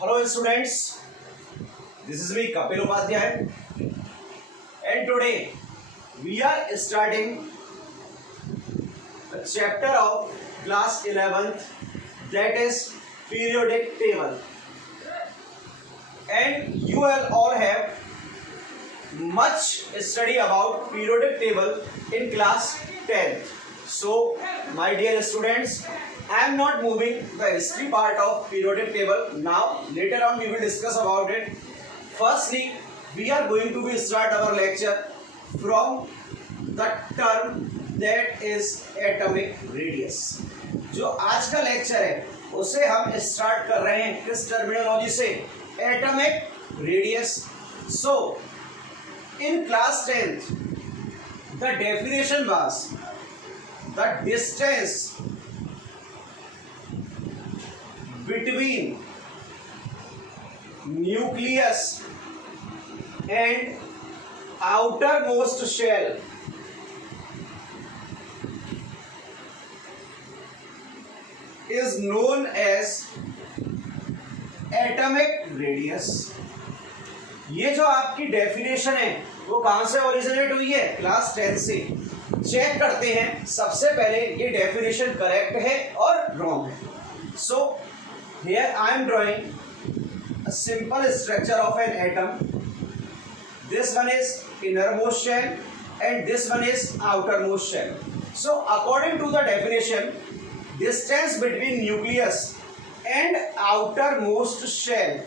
Hello students, this is me Kapil Upadhyay and today we are starting a chapter of class 11th, that is periodic table, and you will all have much study about periodic table in class 10th. So my dear students, I am not moving the history part of periodic table now. Later on we will discuss about it. Firstly, we are going to start our lecture from the term that is atomic radius. जो आज का lecture है उसे हम start कर रहे हैं किस टर्मिनोलॉजी से? Atomic radius. So in class 10th the definition was the distance between nucleus and outermost shell is known as atomic radius. ये जो आपकी डेफिनेशन है वो कहां से ओरिजिनेट हुई है? क्लास 10 से. चेक करते हैं सबसे पहले ये डेफिनेशन करेक्ट है और रॉन्ग है. सो here I am drawing a simple structure of an atom. This one is innermost shell and this one is outermost shell. So according to the definition, distance between nucleus and outermost shell,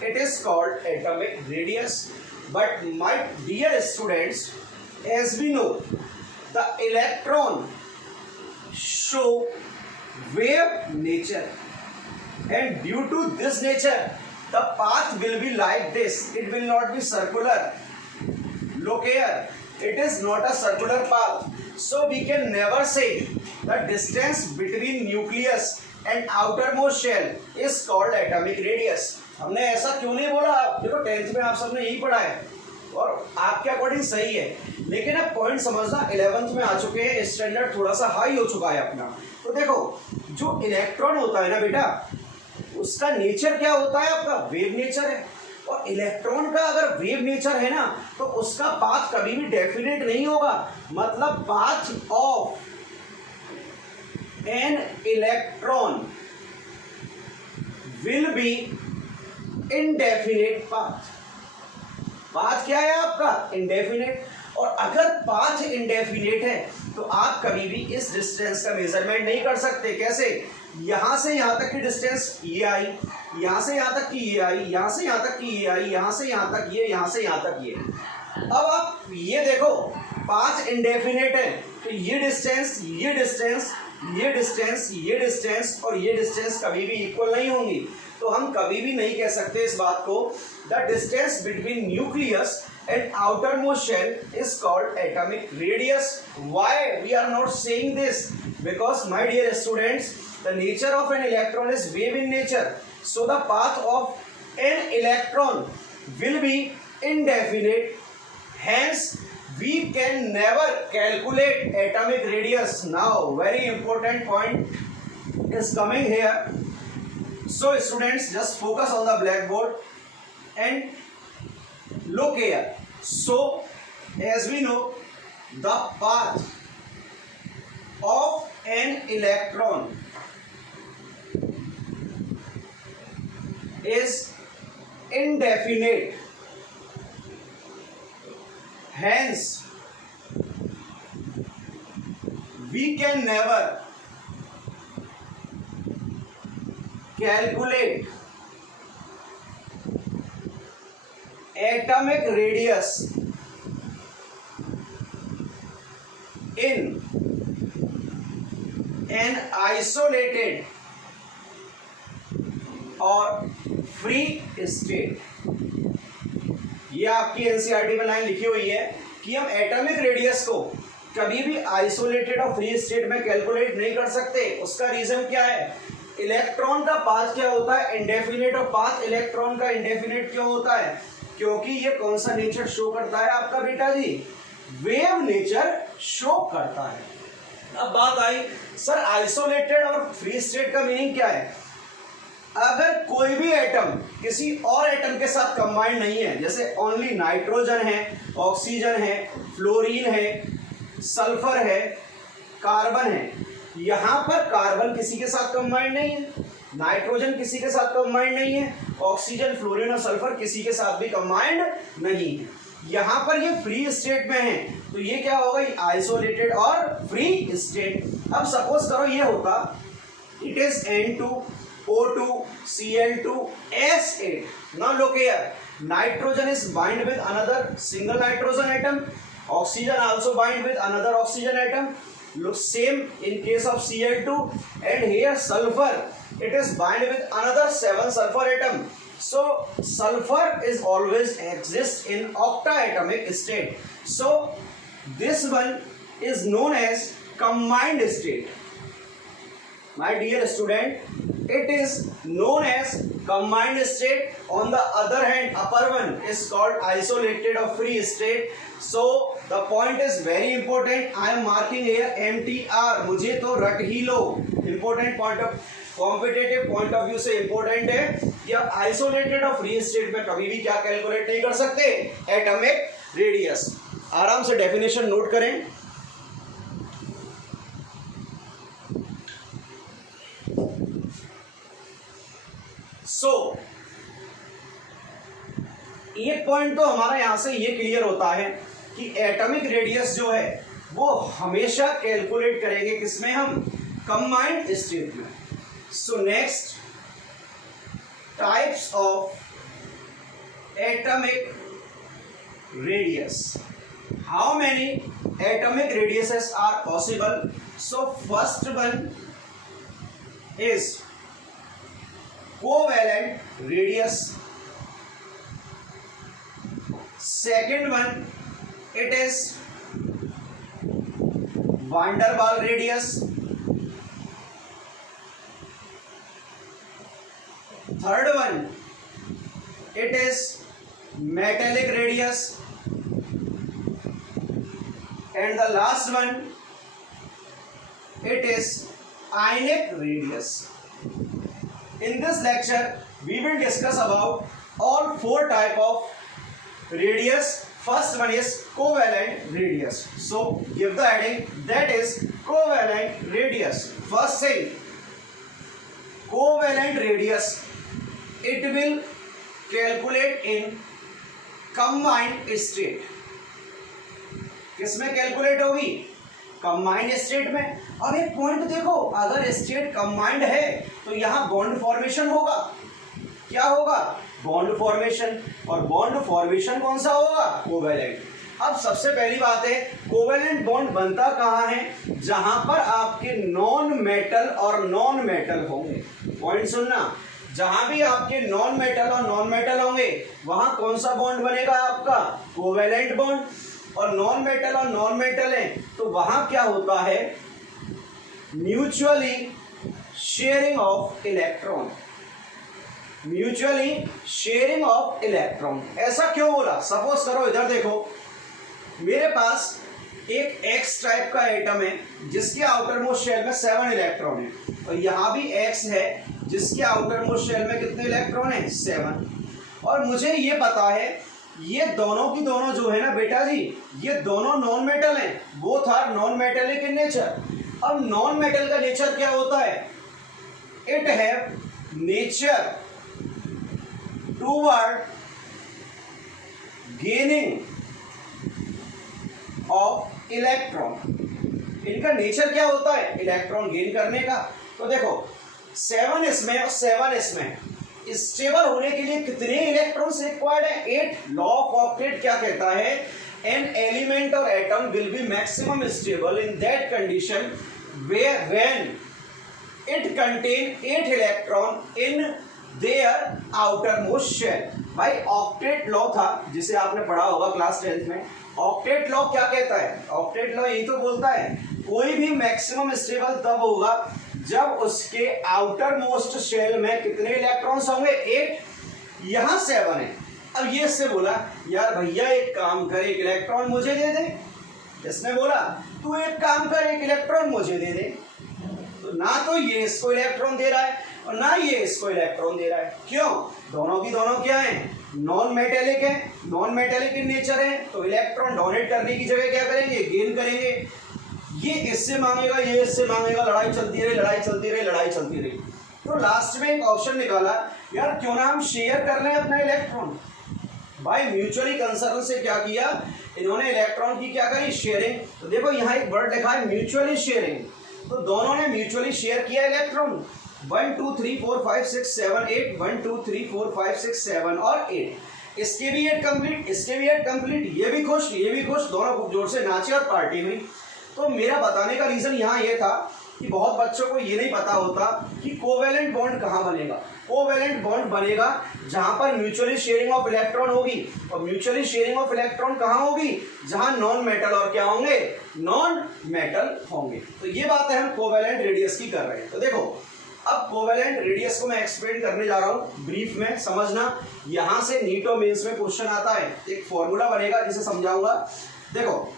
it is called atomic radius. But my dear students, as we know, the electron show wave nature. And due to this nature, the path will be like this. It will not be circular. Look here, it is not a circular path. So we can never say the distance between nucleus and outermost shell is called atomic radius. हमने ऐसा क्यों नहीं बोला? देखो 10th में आप सबने यही पढ़ा है और आपके अकॉर्डिंग सही है, लेकिन अब पॉइंट समझना 11th में आ चुके हैं, स्टैंडर्ड थोड़ा सा हाई हो चुका है अपना. तो देखो जो इलेक्ट्रॉन होता है ना बेटा, उसका नेचर क्या होता है? आपका वेव नेचर है. और इलेक्ट्रॉन का अगर वेव नेचर है ना तो उसका पाथ कभी भी डेफिनेट नहीं होगा. मतलब path of an electron will be indefinite path. Path क्या है आपका? इनडेफिनेट. और अगर पाथ इनडेफिनेट है तो आप कभी भी इस डिस्टेंस का मेजरमेंट नहीं कर सकते. कैसे? यहां से यहां तक की डिस्टेंस ये आई, यहां से यहां तक की ये आई, यहां से यहां तक की ये आई, यहां से यहां तक ये, यहां से यहां तक ये. अब आप ये देखो पाथ इनडेफिनेट है तो ये डिस्टेंस, ये डिस्टेंस, ये डिस्टेंस, ये डिस्टेंस और ये डिस्टेंस कभी भी इक्वल नहीं होंगी. तो हम कभी भी नहीं कह सकते इस बात को the distance between nucleus and outermost shell is called atomic radius. Why we are not saying this? Because my dear students, the nature of an electron is wave in nature. So the path of an electron will be indefinite. Hence we can never calculate atomic radius. Now very important point is coming here. So students, just focus on the blackboard and look here. So as we know, the path of an electron is indefinite. Hence we can never calculate atomic radius in an isolated or free state. ये आपकी NCERT में line लिखी हुई है कि हम atomic radius को कभी भी आइसोलेटेड और फ्री स्टेट में कैलकुलेट नहीं कर सकते. उसका रीजन क्या है? इलेक्ट्रॉन का पाथ क्या होता है? इंडेफिनेट. और पाथ इलेक्ट्रॉन का इंडेफिनेट क्यों होता है? क्योंकि ये कौन सा नेचर शो करता है आपका बेटा जी? वेव नेचर शो करता है. अब बात आई सर आइसोलेटेड और फ्री स्टेट का मीनिंग क्या है? अगर कोई भी एटम किसी और एटम के साथ कंबाइंड नहीं है, जैसे ओनली नाइट्रोजन है, ऑक्सीजन है, फ्लोरीन है, सल्फर है, कार्बन है, यहां पर कार्बन किसी के साथ कंबाइंड नहीं है, नाइट्रोजन किसी के साथ कंबाइंड नहीं है, ऑक्सीजन, फ्लोरीन और सल्फर किसी के साथ भी कंबाइंड नहीं है, यहां पर ये फ्री स्टेट में है, तो ये क्या होगा, आइसोलेटेड और फ्री स्टेट। अब सपोज करो ये होता, it is N2O2 Cl2 S8. Now look here, nitrogen is bind with another single nitrogen atom, oxygen also bind with another oxygen atom. Look same in case of Cl2, and here sulfur, it is bind with another 7 sulfur atom. So sulfur is always exists in octaatomic state. So this one is known as combined state. My dear student, it is known as combined state. On the other hand, upper one is called isolated or free state. So the point is very important. I am marking here MTR. मुझे तो रट ही लो. Important point of competitive point of view से important है कि आप isolated और free state में कभी भी क्या कैलकुलेट नहीं कर सकते, एटॉमिक रेडियस। आराम से डेफिनेशन नोट करें। एक पॉइंट तो हमारा यहां से ये क्लियर होता है कि एटॉमिक रेडियस जो है वो हमेशा कैलकुलेट करेंगे किसमें, हम कंबाइंड स्टेट में। So next, types of atomic radius. How many atomic radiuses are possible? So first one is covalent radius. Second one, it is van der Waals radius. Third one, it is metallic radius, and the last one, it is ionic radius. In this lecture, we will discuss about all 4 type of radius. First one is covalent radius. So give the heading, that is covalent radius. First thing, covalent radius, it will calculate in combined state. किसमें calculate होगी, combined state में। अब एक point देखो, अगर state combined है तो यहां बॉन्ड फॉर्मेशन होगा। क्या होगा, बॉन्ड फॉर्मेशन। और बॉन्ड फॉर्मेशन कौन सा होगा, कोवेलेंट। अब सबसे पहली बात है, कोवेलेंट बॉन्ड बनता कहां है, जहां पर आपके नॉन मेटल और नॉन मेटल होंगे। पॉइंट सुनना, जहां भी आपके नॉन मेटल और नॉन मेटल होंगे वहां कौन सा बॉन्ड बनेगा, आपका कोवेलेंट बॉन्ड। और नॉन मेटल और नॉन मेटल है तो वहां क्या होता है, mutually sharing of electron. Mutually sharing of electron. ऐसा क्यों बोला, सपोज करो इधर देखो, मेरे पास एक एक्स टाइप का एटम है जिसके आउटर मोस्ट शेल में 7 इलेक्ट्रॉन है, और यहां भी एक्स है जिसके आउटर मोस्ट शेल में कितने इलेक्ट्रॉन है, 7। और मुझे ये पता है ये दोनों की दोनों जो है ना बेटा जी, ये दोनों नॉन मेटल हैं, both are non metallic in nature. अब नॉन मेटल का नेचर क्या होता है, it have nature toward gaining of electron. इनका नेचर क्या होता है, इलेक्ट्रॉन गेन करने का। तो देखो 7 इसमें और 7 इसमें, स्टेबल होने के लिए कितने इलेक्ट्रॉन्स रिक्वायर्ड है, 8। लॉ ऑफ ऑक्टेट क्या कहता है, एन एलिमेंट और atom will be maximum stable in that condition when it contain 8 electron in their outer most shell. भाई ऑक्टेट लॉ था जिसे आपने पढ़ा होगा क्लास 10th में। ऑक्टेट लॉ क्या कहता है, ऑक्टेट लॉ यही तो बोलता है कोई भी मैक्सिमम स्टेबल तब होगा जब उसके आउटर मोस्ट शेल में कितने इलेक्ट्रॉन्स होंगे, 8। यहां 7 है। अब ये इससे बोला यार भैया एक काम कर, एक इलेक्ट्रॉन मुझे दे दे। इसने बोला तू एक काम कर, एक इलेक्ट्रॉन मुझे दे दे। तो ना तो ये इसको इलेक्ट्रॉन दे रहा है और ना ये इसको इलेक्ट्रॉन दे रहा है। क्यों? दोनों की दोनों क्या है? नॉन मेटेलिक है, नॉन मेटेलिक इन नेचर है, तो इलेक्ट्रॉन डोनेट करने की जगह क्या करेंगे? गेन करेंगे। ये इससे मांगेगा, ये इससे मांगेगा, लड़ाई चलती रही, लड़ाई चलती रही, लड़ाई चलती रही। तो लास्ट में एक ऑप्शन निकाला, यार क्यों ना हम शेयर कर लें अपना इलेक्ट्रॉन। भाई म्यूचुअली कंसर्न से क्या किया इन्होंने? इलेक्ट्रॉन की क्या करी? शेयरिंग। तो देखो यहाँ एक वर्ड लिखा है म्यूचुअली शेयरिंग, तो दोनों ने म्यूचुअली शेयर किया इलेक्ट्रॉन। 1 2 3 4 5 6 7 8, 1 2 3 4 5 6 7 और 8। इसके भी 8 कंप्लीट, इसके भी 8 कंप्लीट, ये भी खुश, ये भी खुश, दोनों खूब जोर से नाचे और पार्टी हुई। तो मेरा बताने का रीजन यहाँ ये था कि बहुत बच्चों को ये नहीं पता होता कि कोवेलेंट बॉन्ड कहाँ बनेगा। कोवेलेंट बॉन्ड बनेगा जहां पर म्यूचुअली शेयरिंग ऑफ इलेक्ट्रॉन होगी, और म्यूचुअली शेयरिंग ऑफ इलेक्ट्रॉन कहाँ होगी? जहां नॉन मेटल और क्या होंगे? नॉन मेटल होंगे। तो ये बात है हम कोवेलेंट रेडियस की कर रहे हैं। तो देखो अब कोवेलेंट रेडियस को मैं एक्सप्लेन करने जा रहा हूं ब्रीफ में, समझना। यहां से नीट और मेंस में क्वेश्चन आता है, एक फॉर्मूला बनेगा जिसे समझाऊंगा। देखो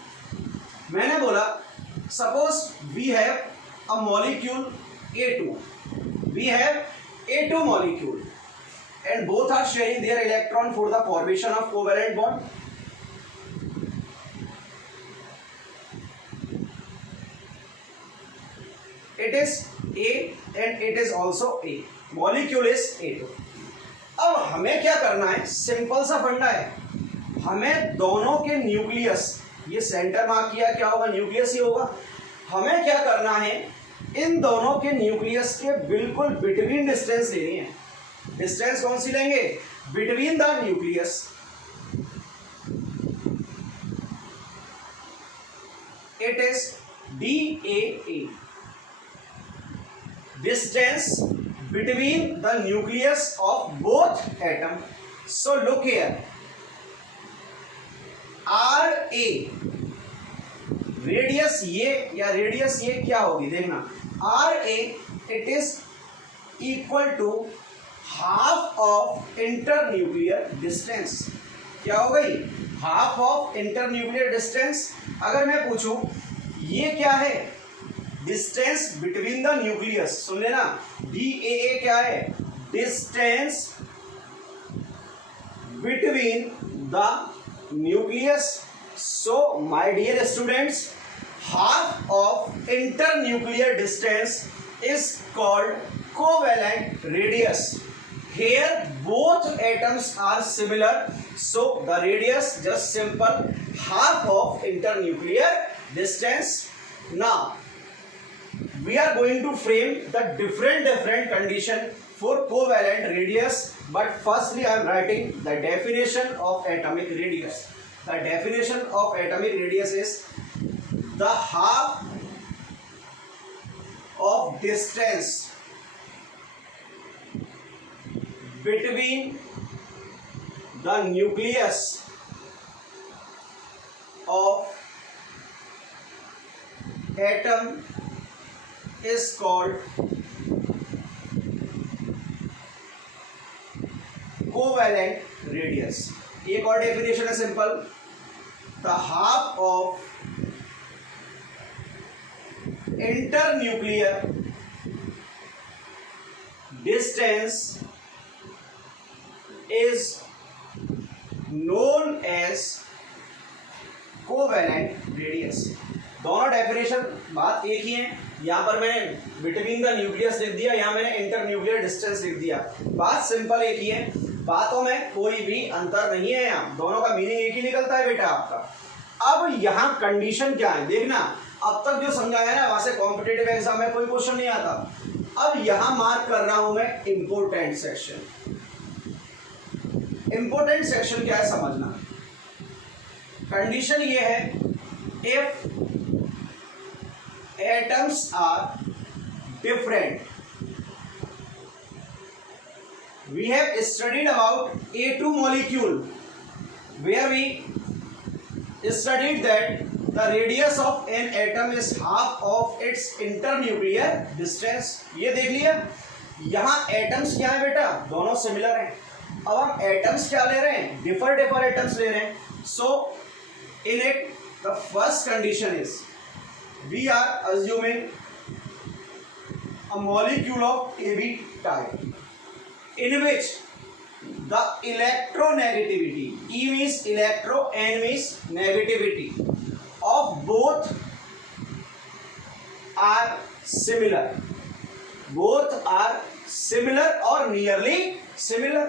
मैंने बोला suppose we have a molecule A2, we have A2 molecule and both are sharing their electron for the formation of covalent bond. It is A and it is also A, molecule is A2. अब हमें क्या करना है? Simple सा फंडा है, हमें दोनों के न्यूक्लियस, ये सेंटर मार्क किया, क्या होगा? न्यूक्लियस ही होगा। हमें क्या करना है? इन दोनों के न्यूक्लियस के बिल्कुल बिटवीन डिस्टेंस लेनी है। डिस्टेंस कौन सी लेंगे? Between the nucleus. It is DAA, distance between the nucleus of both atom. So look here, RA radius ये या रेडियस ये क्या होगी? देखना, RA it is equal to half of internuclear distance. क्या हो गई? Half of internuclear distance. अगर मैं पूछूं ये क्या है? डिस्टेंस बिटवीन द न्यूक्लियस, सुन लेना, DAA क्या है? Distance between the nucleus. So my dear students, half of internuclear distance is called covalent radius. Here both atoms are similar, so the radius just simple half of internuclear distance. Now we are going to frame the different condition for covalent radius, but firstly I am writing the definition of atomic radius. The definition of atomic radius is the half of distance between the nucleus of atom is called covalent radius. एक और definition है simple, the half of internuclear distance is known as covalent radius. दोनों definition बात एक ही है। यहां पर मैंने बिटवीन द न्यूक्लियस लिख दिया, यहां मैंने इंटरन्यूक्लियर डिस्टेंस लिख दिया। बात सिंपल एक ही है, बातों में कोई भी अंतर नहीं है। यहाँ दोनों का मीनिंग एक ही निकलता है बेटा आपका। अब यहाँ कंडीशन क्या है देखना, अब तक जो समझाया है ना वहां से कॉम्पिटिटिव एग्जाम में कोई क्वेश्चन नहीं आता। अब यहां मार्क कर रहा हूं मैं इंपोर्टेंट सेक्शन। इंपोर्टेंट सेक्शन क्या है समझना। कंडीशन ये है, if atoms are different, we have studied about A2 molecule where we studied that the radius of an atom is half of its internuclear distance। ये देख लिया। यहाँ एटम्स क्या है बेटा? दोनों सिमिलर हैं। अब हम एटम्स क्या ले रहे हैं? डिफर एटम्स ले रहे हैं। So in it the first condition is we are assuming a molecule of AB type in which the electronegativity, E means electro, N means negativity of both are similar. Both are similar or nearly similar.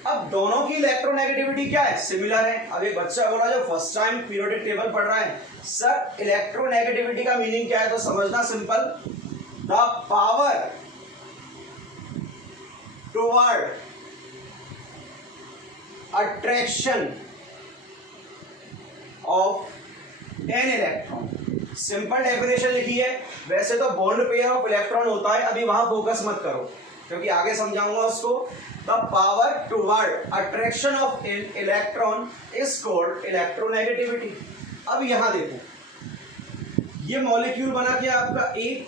अब दोनों की electronegativity क्या है? Similar है. अब एक बच्चा बोला जो फर्स्ट टाइम पीरियोडिक टेबल पढ़ रहा है, सर इलेक्ट्रोनेगेटिविटी का मीनिंग क्या है? तो समझना simple, the power toward attraction of an electron. Simple definition लिखी है. वैसे तो बॉन्ड पेयर ऑफ इलेक्ट्रॉन होता है, अभी वहां फोकस मत करो क्योंकि आगे समझाऊंगा उसको. The power toward attraction of electron is called electronegativity. अब यहां देखो, ये मॉलिक्यूल बना क्या आपका ए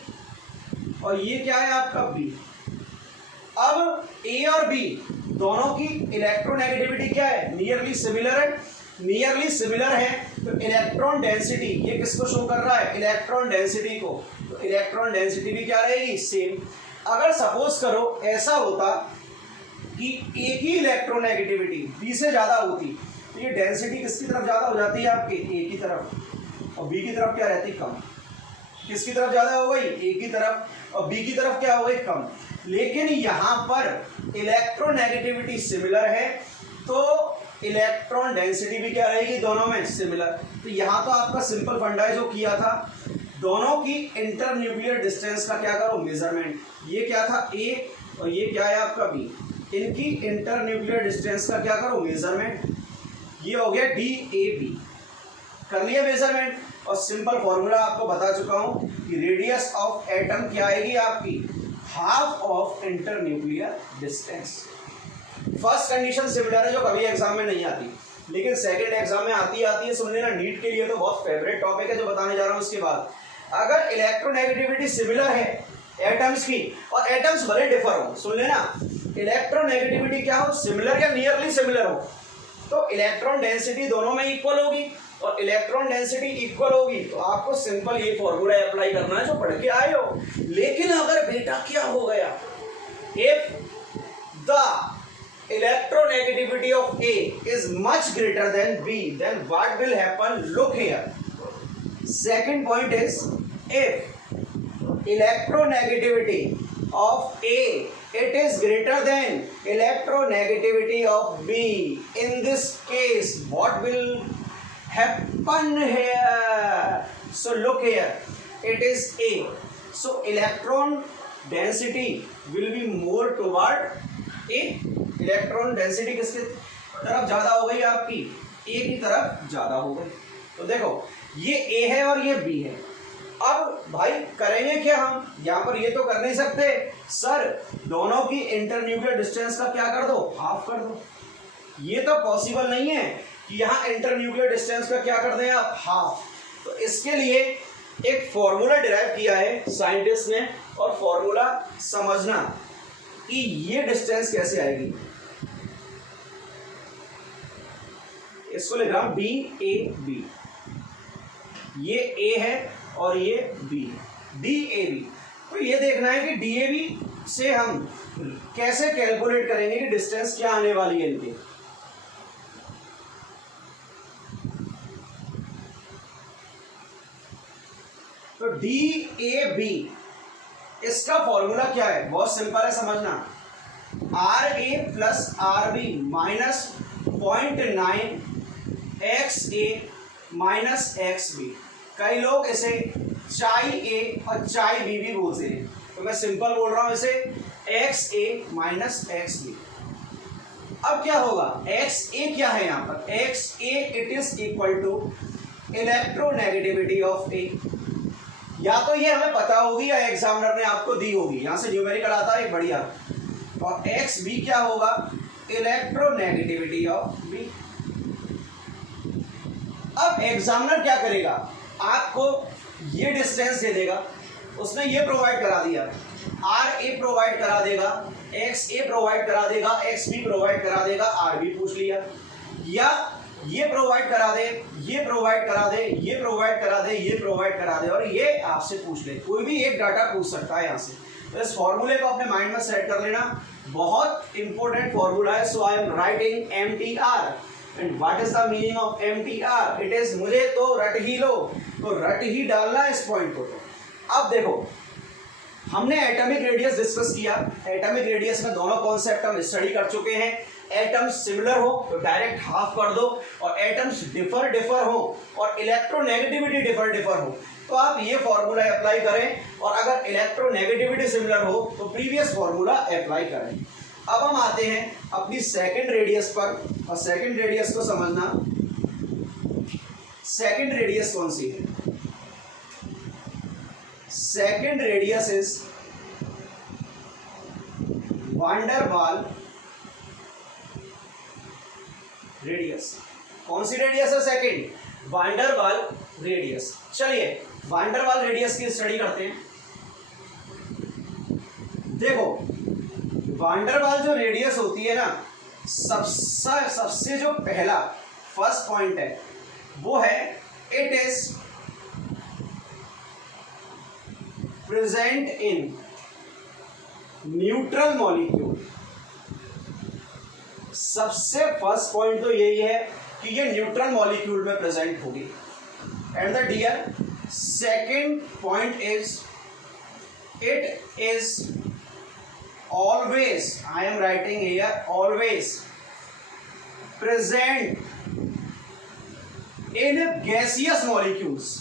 और ये क्या है आपका बी. अब ए और बी दोनों की इलेक्ट्रोनेगेटिविटी क्या है? नियरली सिमिलर है. नियरली सिमिलर है तो इलेक्ट्रॉन डेंसिटी, ये किसको शो कर रहा है? इलेक्ट्रॉन डेंसिटी को. तो इलेक्ट्रॉन डेंसिटी भी क्या रहेगी? सेम. अगर सपोज करो ऐसा होता कि ए की इलेक्ट्रोनेगेटिविटी बी से ज्यादा होती तो ये डेंसिटी किसकी तरफ ज्यादा हो जाती है? आपके ए की तरफ. और बी की तरफ क्या रहती? कम. किसकी तरफ ज्यादा हो गई? ए की तरफ. और बी की तरफ क्या हो गई? कम. लेकिन यहां पर इलेक्ट्रोनेगेटिविटी सिमिलर है तो इलेक्ट्रॉन डेंसिटी भी क्या रहेगी? दोनों में सिमिलर. तो यहां तो आपका सिंपल फंडा है जो किया था, दोनों की इंटर न्यूक्लियर डिस्टेंस का क्या करो? मेजरमेंट. ये क्या था? ए और ये क्या है आपका बी. इनकी इंटर न्यूक्लियर डिस्टेंस का क्या करो? मेजरमेंट. ये हो गया डी ए बी. कर लिया मेजरमेंट. और सिंपल फॉर्मूला आपको बता चुका हूं कि रेडियस ऑफ एटम क्या आएगी आपकी? Half of inter nuclear distance. First condition similar है जो कभी एग्जाम में नहीं आती, लेकिन सेकंड एग्जाम में आती है. सुन लेना, नीट के लिए तो बहुत फेवरेट टॉपिक है जो बताने जा रहा हूं. उसके बाद अगर इलेक्ट्रोनेगेटिविटी सिमिलर है एटम्स की, और एटम्स भले डिफर हो, सुन लेना, इलेक्ट्रोनेगेटिविटी क्या हो? सिमिलर या नियरली सिमिलर हो, तो इलेक्ट्रॉन डेंसिटी दोनों में इक्वल होगी. और इलेक्ट्रॉन डेंसिटी इक्वल होगी तो आपको सिंपल ये फॉर्मूला अप्लाई करना है जो पढ़ के आए हो. लेकिन अगर बेटा क्या हो गया? If the electronegativity of A is much greater than B, then what will happen? Look here. Second point is, if electronegativity of A it is greater than electronegativity of B, in this case what will happen here? So look here, it is A, so electron density will be more toward A. Electron density किसकी तरफ ज्यादा हो गई? आपकी ए की तरफ ज्यादा हो गई. तो देखो ये ए है और ये बी है. अब भाई करेंगे क्या हम? यहां पर ये तो कर नहीं सकते सर, दोनों की इंटर न्यूक्लियर डिस्टेंस का क्या कर दो? हाफ कर दो. ये तो पॉसिबल नहीं है कि यहां इंटर न्यूक्लियर डिस्टेंस का क्या कर दें आप? हाफ. तो इसके लिए एक फॉर्मूला डिराइव किया है साइंटिस्ट ने, और फॉर्मूला समझना कि ये डिस्टेंस कैसे आएगी. इसको लिख रहा हूं डी ए बी. ये ए है और ये बी, डी ए बी. तो ये देखना है कि डी ए बी से हम कैसे कैलकुलेट करेंगे कि डिस्टेंस क्या आने वाली है इनकी. तो डी ए बी इसका फॉर्मूला क्या है? बहुत सिंपल है, समझना. R a plus r b minus 0.9 x A minus x b. कई लोग इसे चाई ए और चाई बी भी बोलते हैं, तो मैं सिंपल बोल रहा हूं इसे एक्स ए माइनस एक्स बी. अब क्या होगा? एक्स ए क्या है यहां पर? X A it is equal to electronegativity of A. या तो ये हमें पता होगी या एग्जामिनर ने आपको दी होगी, यहां से न्यूमेरिकल आता है बढ़िया. और एक्स बी क्या होगा? Electronegativity of b. अब एग्जामिनर क्या करेगा? आपको ये डिस्टेंस दे देगा, उसने ये प्रोवाइड करा दिया, आर ए प्रोवाइड करा देगा, एक्स ए प्रोवाइड करा देगा, एक्स बी प्रोवाइड करा देगा, आर बी पूछ लिया, या ये प्रोवाइड करा दे, ये प्रोवाइड करा दे, ये प्रोवाइड करा दे, ये प्रोवाइड करा दे, और ये आपसे पूछ ले. कोई भी एक डाटा पूछ सकता है यहां से. तो इस फॉर्मूले को अपने माइंड में सेट कर लेना, बहुत इंपॉर्टेंट फॉर्मूला है। So I am writing MTR and what is the meaning of MTR? It is, मुझे तो रट ही लो, तो रट ही डालना इस पॉइंट को। तो अब देखो, हमने एटॉमिक रेडियस डिस्कस किया। एटॉमिक रेडियस में दोनों कॉन्सेप्ट हम स्टडी कर चुके हैं। एटम्स सिमिलर हो तो डायरेक्ट हाफ कर दो, और एटम्स डिफर हो और इलेक्ट्रोनेगेटिविटी डिफर हो तो आप ये फॉर्मूला अप्लाई करें, और अगर इलेक्ट्रोनेगेटिविटी सिमिलर हो तो प्रीवियस फॉर्मूला अप्लाई करें। अब हम आते हैं अपनी सेकंड रेडियस पर, और सेकंड रेडियस को समझना, सेकंड रेडियस कौन सी है? Second radius is one der Waals radius. कौन सी रेडियस है सेकंड? वान डेर वाल रेडियस। चलिए वान डेर वाल रेडियस की स्टडी करते हैं। देखो, वान डेर वाल जो रेडियस होती है ना, सबसे जो पहला फर्स्ट पॉइंट है वो है it is present in neutral molecule. सबसे फर्स्ट पॉइंट तो यही है कि ये न्यूट्रल मॉलिक्यूल में प्रेजेंट होगी। And the dear second point is it is always, I am writing here always present in gaseous molecules.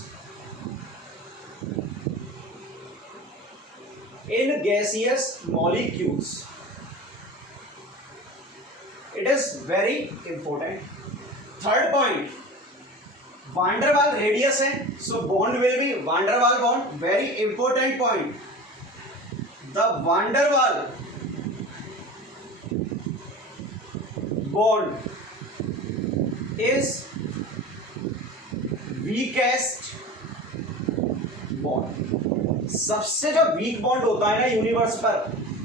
In gaseous molecules, it is very important. Third point, van der Waal radius है, so bond will be van der Waal bond. Very important point. The van der Waal bond is weakest bond. सबसे जो weak bond होता है ना universe पर,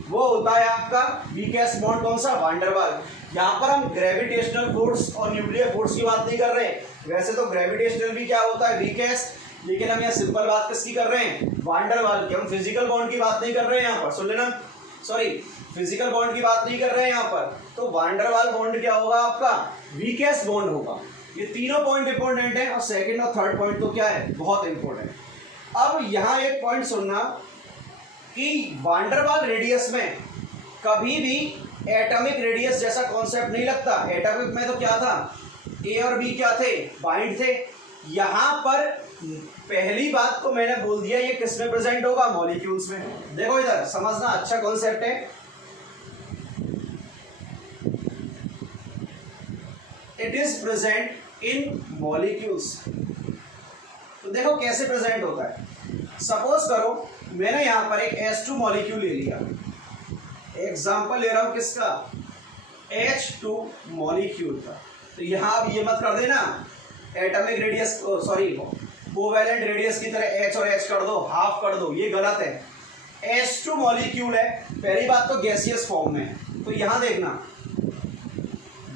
वो होता है आपका वीकेस्ट बॉन्ड। कौन सा? वान डेर वाल। यहाँ पर हम ग्रेविटेशनल फोर्स और न्यूक्लियर फोर्स की बात नहीं कर रहे हैं। वैसे तो ग्रेविटेशनल भी क्या होता है? वीकेस्ट। लेकिन हम यहाँ सिंपल बात किसकी कर रहे हैं? वान डेर वाल की। हम फिजिकल बॉन्ड की बात नहीं कर रहे हैं यहाँ पर, सुन लेना, सॉरी, फिजिकल बॉन्ड की बात नहीं कर रहे हैं यहाँ पर। तो वान डेर वाल बॉन्ड क्या होगा आपका? वीकेस्ट बॉन्ड होगा। ये तीनों पॉइंट इंपॉर्टेंट है, और सेकेंड और थर्ड पॉइंट तो क्या है? बहुत इंपॉर्टेंट। अब यहां एक पॉइंट सुनना कि वान डेर वाल रेडियस में कभी भी एटॉमिक रेडियस जैसा कॉन्सेप्ट नहीं लगता। एटॉमिक में तो क्या था? ए और बी क्या थे? बाइंड थे। यहां पर पहली बात तो मैंने बोल दिया, ये किस में प्रेजेंट होगा? मॉलिक्यूल्स में। देखो इधर समझना, अच्छा कॉन्सेप्ट है। It is present in molecules. तो देखो कैसे प्रेजेंट होता है। सपोज करो मैंने यहां पर एक H2 मॉलिक्यूल ले लिया। एग्जांपल ले रहा हूं किसका? H2 मॉलिक्यूल का। तो यहां अब ये मत कर देना atomic radius, sorry, covalent radius की तरह H और H कर दो, हाफ कर दो, ये गलत है। H2 मॉलिक्यूल है, पहली बात तो गैसियस फॉर्म में है। तो यहां देखना,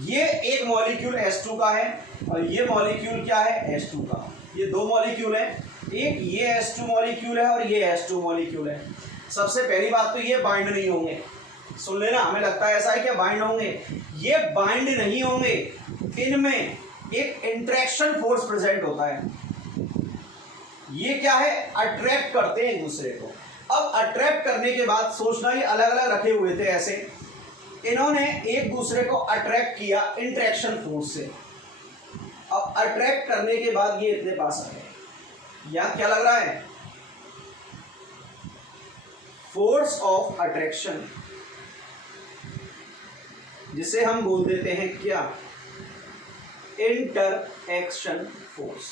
ये एक मॉलिक्यूल H2 का है और ये मॉलिक्यूल क्या है? H2 का। ये दो मॉलिक्यूल है, एक ये H2 मॉलिक्यूल है और ये H2 मॉलिक्यूल है। सबसे पहली बात तो ये बाइंड नहीं होंगे। सुन लेना, हमें लगता है ऐसा है कि बाइंड होंगे, ये बाइंड नहीं होंगे। इनमें एक इंटरेक्शन फोर्स प्रेजेंट होता है। ये क्या है? अट्रैक्ट करते हैं एक दूसरे को। अब अट्रैक्ट करने के बाद सोचना, ये अलग अलग रखे हुए थे ऐसे, इन्होंने एक दूसरे को अट्रैक्ट किया इंटरेक्शन फोर्स से। अब अट्रैक्ट करने के बाद ये इतने पास आ गए। यहां क्या लग रहा है? फोर्स ऑफ अट्रैक्शन, जिसे हम बोल देते हैं क्या? Interaction force.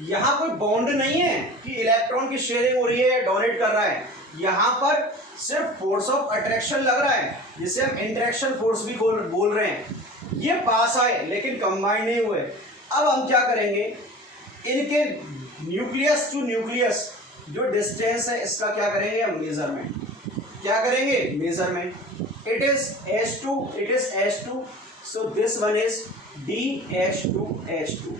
यहां कोई बॉन्ड नहीं है कि इलेक्ट्रॉन की शेयरिंग हो रही है या डोनेट कर रहा है। यहां पर सिर्फ फोर्स ऑफ अट्रैक्शन लग रहा है, जिसे हम इंटरेक्शन फोर्स भी बोल रहे हैं। ये पास आए लेकिन कंबाइंड नहीं हुए। अब हम क्या करेंगे? इनके न्यूक्लियस टू न्यूक्लियस जो डिस्टेंस है, इसका क्या करेंगे हम? मेजरमेंट। क्या करेंगे? Measurement. It is H2, it is H2, so this one is DH2H2।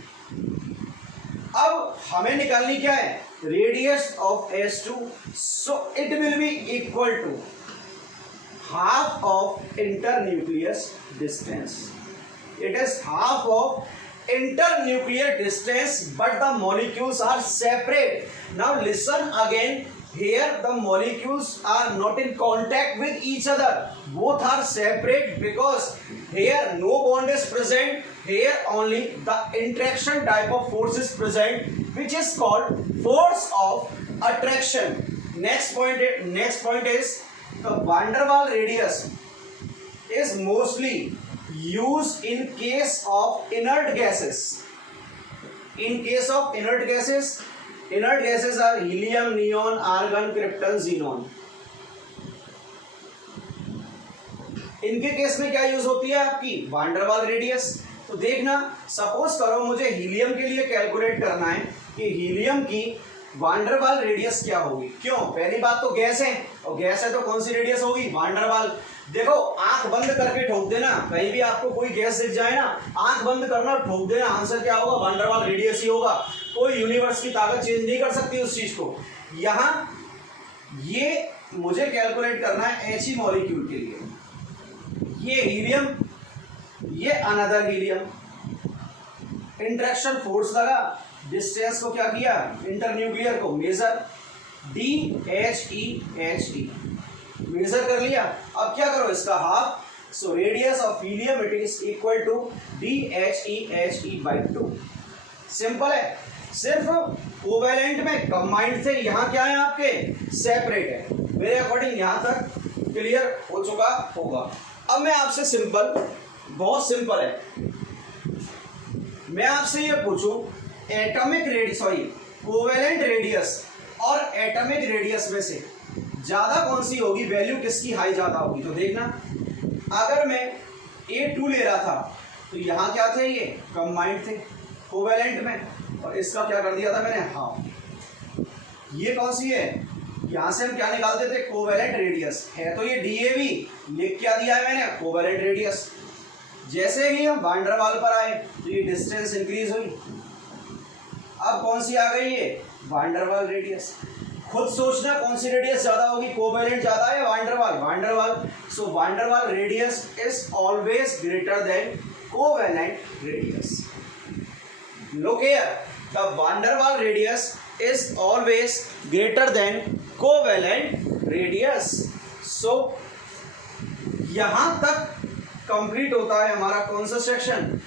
अब हमें निकालनी क्या है, radius of S2, so it will be equal to half of internucleus distance. It is half of internuclear distance, but the molecules are separate. Now listen again. Here the molecules are not in contact with each other. Both are separate because here no bond is present. Here only the interaction type of force is present, which is called force of attraction. Next point is the van der Waals radius is mostly used in case of inert gases. In case of inert gases are helium, neon, argon, krypton, xenon. इनके case में क्या use होती है आपकी, van der Waals radius. तो देखना, suppose करो मुझे हीलियम के लिए कैलकुलेट करना है कि हीलियम की van der Waals रेडियस क्या होगी। क्यों, पहली बात तो गैस है, और गैस है तो कौन सी रेडियस होगी, van der Waals। देखो आंख बंद करके ठोक देना, कहीं भी आपको कोई गैस दिख जाए ना, आंख बंद करना और ठोक देना, आंसर क्या होगा, van der Waals रेडियस ही होगा। कोई यूनिवर्स की ताकत चेंज नहीं कर सकती उस चीज को। यहां ये मुझे कैलकुलेट करना है He मॉलिक्यूल के लिए, ये हीलियम, ये अनदर हीलियम, इंटरेक्शन फोर्स लगा, डिस्टेंस को क्या किया, इंटरन्यूक्लियर को मेजर, DHE मेजर कर लिया। अब क्या करो, इसका half, so radius of helium it is equal to DHE/2। Simple है, सिर्फ कोवेलेंट में कंबाइंड थे, यहाँ क्या है आपके, सेपरेट है। मेरे अकॉर्डिंग यहाँ तक क्लियर हो चुका होगा। अब मैं आपसे सिंपल, बहुत सिंपल है, मैं आपसे ये पूछूं एटॉमिक रेडियस, कोवेलेंट रेडियस और एटॉमिक रेडियस में से ज्यादा कौन सी होगी, वैल्यू किसकी हाई ज्यादा होगी। तो देखना, अगर मैं A2 ले रहा था तो यहाँ क्या थे, ये कंबाइंड थे कोवेलेंट में, और इसका क्या कर दिया था मैंने, हाफ। ये कौन सी है, यहाँ से हम क्या निकालते थे, कोवेलेंट रेडियस है, तो ये DAV लिख क्या दिया है मैंने, कोवेलेंट रेडियस। जैसे ही हम van der Waals पर आए तो ये डिस्टेंस इंक्रीज हुई, अब कौन सी आ गई है, van der Waals रेडियस। खुद सोचना कौन सी रेडियस ज्यादा होगी, कोवेलेंट ज्यादा है van der Waals, van der Waals। सो van der Waals radius is always greater than covalent radius. Look here, the van der Waals radius is always greater than covalent radius. So यहां तक complete होता है हमारा कौन सा section,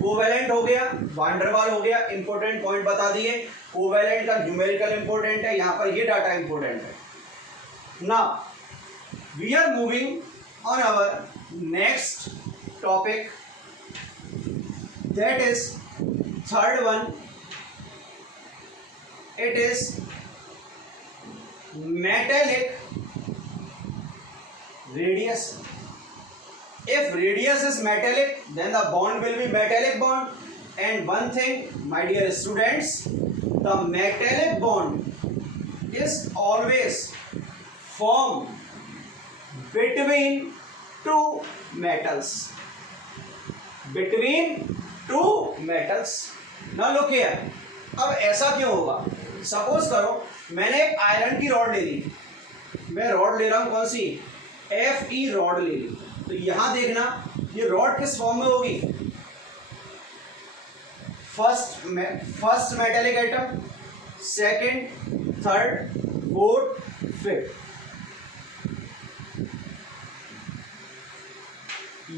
covalent हो गया, van der Waals हो गया, इंपॉर्टेंट पॉइंट बता दिए। कोवेलेंट का न्यूमेरिकल इंपॉर्टेंट है, यहां पर ये डाटा इंपॉर्टेंट है। Now we are moving on our next topic, that is third one, it is metallic radius. If radius is metallic, then the bond will be metallic bond. And one thing, my dear students, the metallic bond is always formed between two metals. Between two metals. Now look here. अब ऐसा क्यों होगा? Suppose करो मैंने एक iron की rod ले ली, मैं रॉड ले रहा हूं कौन सी, Fe रॉड ले ली, तो यहां देखना ये रॉड किस फॉर्म में होगी, first metallic atom, second, third, fourth, fifth.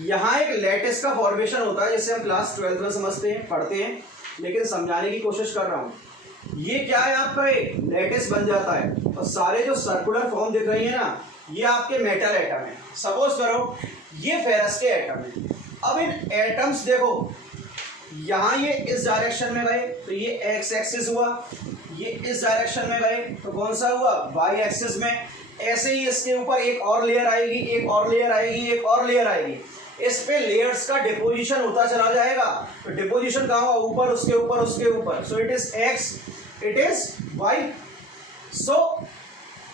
यहां एक लैटिस का फॉर्मेशन होता है जिसे हम क्लास 12 में समझते हैं, पढ़ते हैं, लेकिन समझाने की कोशिश कर रहा हूं। ये क्या है, आपका एक लैटिस बन जाता है और सारे जो सर्कुलर फॉर्म दिख रही है ना, ये आपके मेटल एटम है। सपोज करो ये फेरस के एटम है। अब इन एटम्स देखो, यहां ये इस डायरेक्शन में गए तो ये एक्स एक्सिस हुआ, ये इस डायरेक्शन में गए तो कौन सा हुआ, वाई एक्सिस में। ऐसे ही इसके ऊपर एक और लेयर आएगी, एक और लेयर आएगी, एक और लेयर आएगी, इस पे लेयर्स का डिपोजिशन होता चला जाएगा। तो डिपोजिशन कहाँ हुआ, ऊपर, उसके ऊपर, उसके ऊपर। So it is X, it is Y. So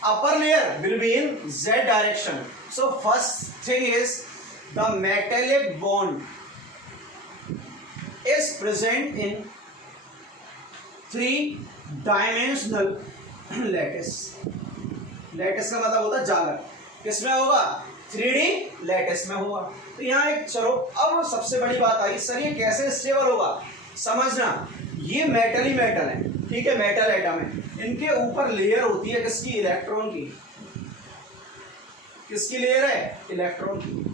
upper layer will be in z direction. So first thing is the metallic bond is present in 3 dimensional lattice. Lattice का मतलब होता है जालर, किसमें होगा? 3D लैटिस में होगा। तो यहाँ एक चलो, अब सबसे बड़ी बात आई, सर ये कैसे स्टेबल होगा? समझना, ये मेटल ही मेटल है, ठीक है, मेटल एटम है, इनके ऊपर लेयर होती है किसकी? इलेक्ट्रॉन की। किसकी लेयर है? इलेक्ट्रॉन की।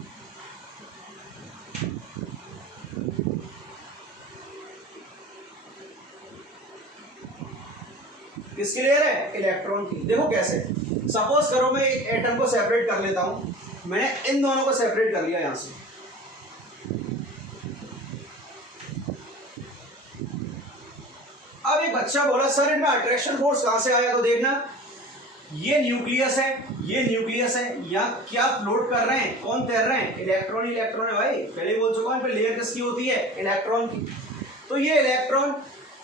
किसकी लेयर है? इलेक्ट्रॉन की। देखो कैसे, सपोज करो मैं एक एटम को सेपरेट कर लेता हूं, मैंने इन दोनों को सेपरेट कर लिया यहां से, अब एक बच्चा बोला सर इनमें अट्रैक्शन फोर्स कहां से आया? तो देखना, ये न्यूक्लियस है, ये न्यूक्लियस है, यहाँ क्या फ्लोट कर रहे हैं? कौन तैर रहे हैं? इलेक्ट्रॉन ही इलेक्ट्रॉन है भाई, पहले बोल चुका हूं, लेयर किसकी होती है? इलेक्ट्रॉन की। तो ये इलेक्ट्रॉन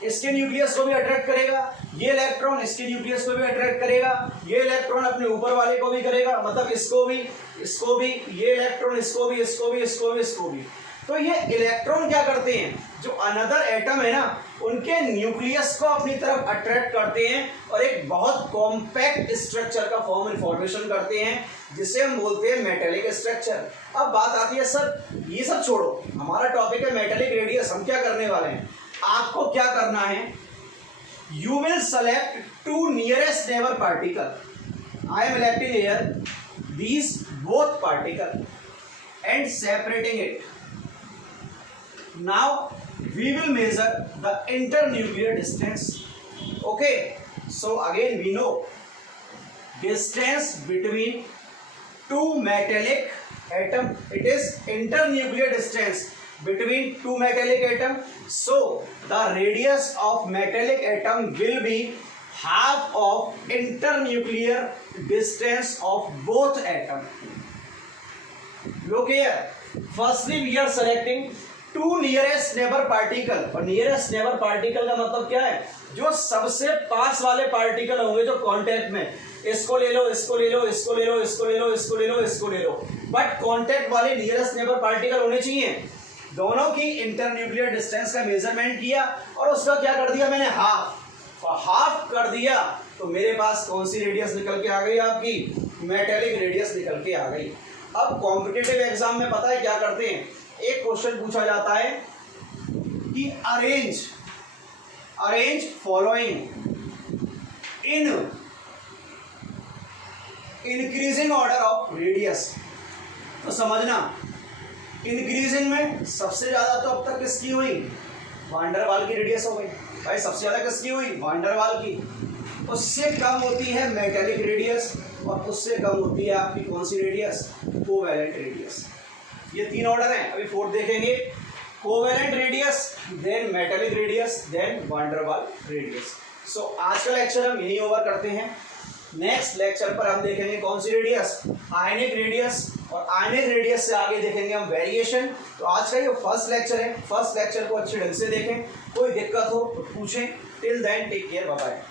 इसके न्यूक्लियस को भी अट्रैक्ट करेगा, ये इलेक्ट्रॉन इसके न्यूक्लियस को भी अट्रैक्ट करेगा, ये इलेक्ट्रॉन अपने ऊपर वाले को भी करेगा, मतलब इसको भी, इसको भी, ये इलेक्ट्रॉन इसको भी, इसको भी, इसको भी, इसको भी। तो ये इलेक्ट्रॉन क्या करते हैं? जो अनदर एटम है ना, उनके न्यूक्लियस को अपनी तरफ अट्रैक्ट करते हैं और एक बहुत कॉम्पैक्ट स्ट्रक्चर का फॉर्मेशन करते हैं, जिसे हम बोलते हैं मेटेलिक स्ट्रक्चर। अब बात आती है सर ये सब छोड़ो, हमारा टॉपिक है मेटेलिक रेडियस, हम क्या करने वाले हैं? आपको क्या करना है? You will select 2 nearest neighbour particle. I am electing here these both particle and separating it. Now we will measure the internuclear distance. Okay, so again we know distance between two metallic atom, it is internuclear distance between two metallic atom. So the radius of metallic atom will be half of internuclear distance of both atom. Look here, firstly we are selecting 2 nearest neighbour particle, और nearest neighbour particle का मतलब क्या है? जो सबसे पास वाले particle होंगे जो कांटेक्ट में, इसको ले लो, इसको ले लो, इसको ले लो, इसको ले लो, इसको ले लो, इसको ले लो, बट कांटेक्ट वाले नियरेस्ट नेबर पार्टिकल होने चाहिए। दोनों की इंटरन्यूक्लियर डिस्टेंस का मेजरमेंट किया और उसका क्या कर दिया मैंने? हाफ कर दिया। तो मेरे पास कौन सी रेडियस निकल के आ गई? आपकी मेटेलिक रेडियस निकल के आ गई। अब कॉम्पिटिटिव एग्जाम में पता है क्या करते हैं? एक क्वेश्चन पूछा जाता है कि arrange following in increasing order of radius. तो समझना, इंक्रीजिंग में सबसे ज्यादा तो अब तक किसकी हुई? वान डेर वाल की रेडियस हो गई भाई, सबसे ज्यादा किसकी हुई? वान डेर वाल की। उससे कम होती है मेटेलिक रेडियस, और उससे कम होती है आपकी कौन सी रेडियस? Covalent radius. ये 3 ऑर्डर हैं, अभी 4th देखेंगे। Covalent radius, then metallic radius, then van der Waals radius. So आज का लेक्चर हम यही ओवर करते हैं। नेक्स्ट लेक्चर पर हम देखेंगे कौन सी रेडियस? आयनिक रेडियस, और आयनिक रेडियस से आगे देखेंगे हम वेरिएशन। तो आज का ये फर्स्ट लेक्चर है, फर्स्ट लेक्चर को अच्छे ढंग से देखें, कोई दिक्कत हो तो पूछें। Till then take care, bye bye.